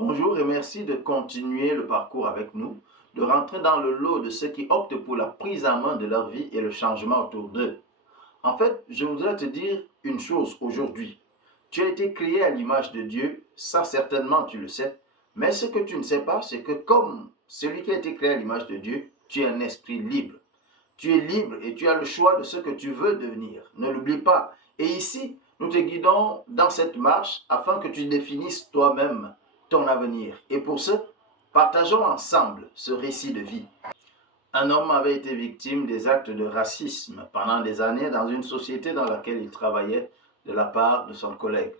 Bonjour et merci de continuer le parcours avec nous, de rentrer dans le lot de ceux qui optent pour la prise en main de leur vie et le changement autour d'eux. En fait, je voudrais te dire une chose aujourd'hui. Tu as été créé à l'image de Dieu, ça certainement tu le sais, mais ce que tu ne sais pas, c'est que comme celui qui a été créé à l'image de Dieu, tu es un esprit libre. Tu es libre et tu as le choix de ce que tu veux devenir. Ne l'oublie pas. Et ici, nous te guidons dans cette marche afin que tu définisses toi-même ton avenir. Et pour ce, partageons ensemble ce récit de vie. Un homme avait été victime des actes de racisme pendant des années dans une société dans laquelle il travaillait de la part de son collègue.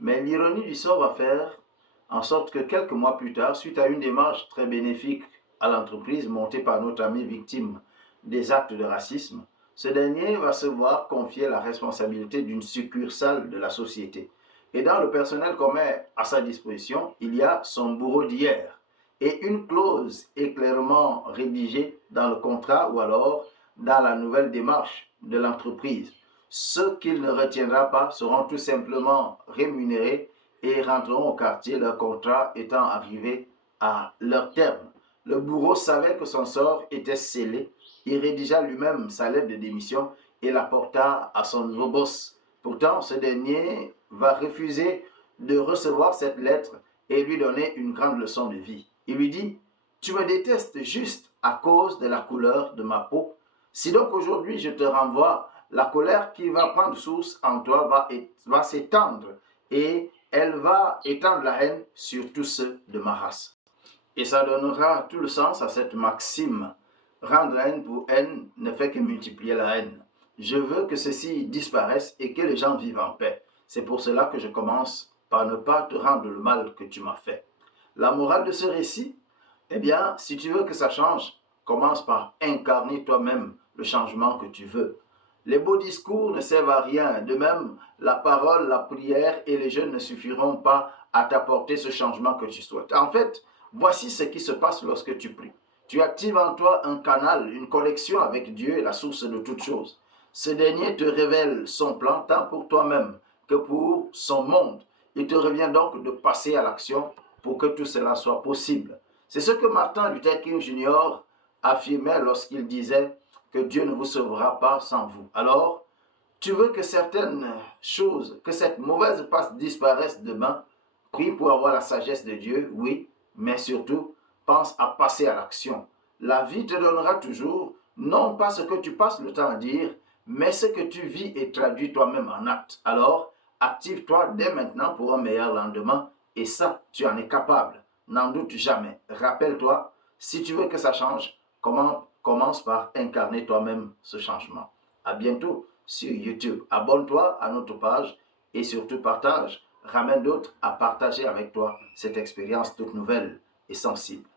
Mais l'ironie du sort va faire en sorte que quelques mois plus tard, suite à une démarche très bénéfique à l'entreprise montée par notre ami victime des actes de racisme, ce dernier va se voir confier la responsabilité d'une succursale de la société. Et dans le personnel qu'on met à sa disposition, il y a son bourreau d'hier. Et une clause est clairement rédigée dans le contrat ou alors dans la nouvelle démarche de l'entreprise. Ceux qu'il ne retiendra pas seront tout simplement rémunérés et rentreront au quartier, leur contrat étant arrivé à leur terme. Le bourreau savait que son sort était scellé. Il rédigea lui-même sa lettre de démission et la porta à son nouveau boss. Pourtant, ce dernier va refuser de recevoir cette lettre et lui donner une grande leçon de vie. Il lui dit, « Tu me détestes juste à cause de la couleur de ma peau. Si donc aujourd'hui je te renvoie, la colère qui va prendre source en toi va s'étendre et elle va étendre la haine sur tous ceux de ma race. » Et ça donnera tout le sens à cette maxime. Rendre haine pour haine ne fait que multiplier la haine. Je veux que ceci disparaisse et que les gens vivent en paix. C'est pour cela que je commence par ne pas te rendre le mal que tu m'as fait. La morale de ce récit, eh bien, si tu veux que ça change, commence par incarner toi-même le changement que tu veux. Les beaux discours ne servent à rien. De même, la parole, la prière et les jeûnes ne suffiront pas à t'apporter ce changement que tu souhaites. En fait, voici ce qui se passe lorsque tu pries. Tu actives en toi un canal, une connexion avec Dieu, la source de toutes choses. Ce dernier te révèle son plan tant pour toi-même que pour son monde. Il te revient donc de passer à l'action pour que tout cela soit possible. C'est ce que Martin Luther King Jr. affirmait lorsqu'il disait que Dieu ne vous sauvera pas sans vous. Alors, tu veux que certaines choses, que cette mauvaise passe disparaisse demain, prie pour avoir la sagesse de Dieu, oui, mais surtout, pense à passer à l'action. La vie te donnera toujours, non pas ce que tu passes le temps à dire, mais ce que tu vis et traduis toi-même en acte. Alors, active-toi dès maintenant pour un meilleur lendemain, et ça, tu en es capable. N'en doute jamais. Rappelle-toi, si tu veux que ça change, commence par incarner toi-même ce changement. À bientôt sur YouTube. Abonne-toi à notre page et surtout partage. Ramène d'autres à partager avec toi cette expérience toute nouvelle et sensible.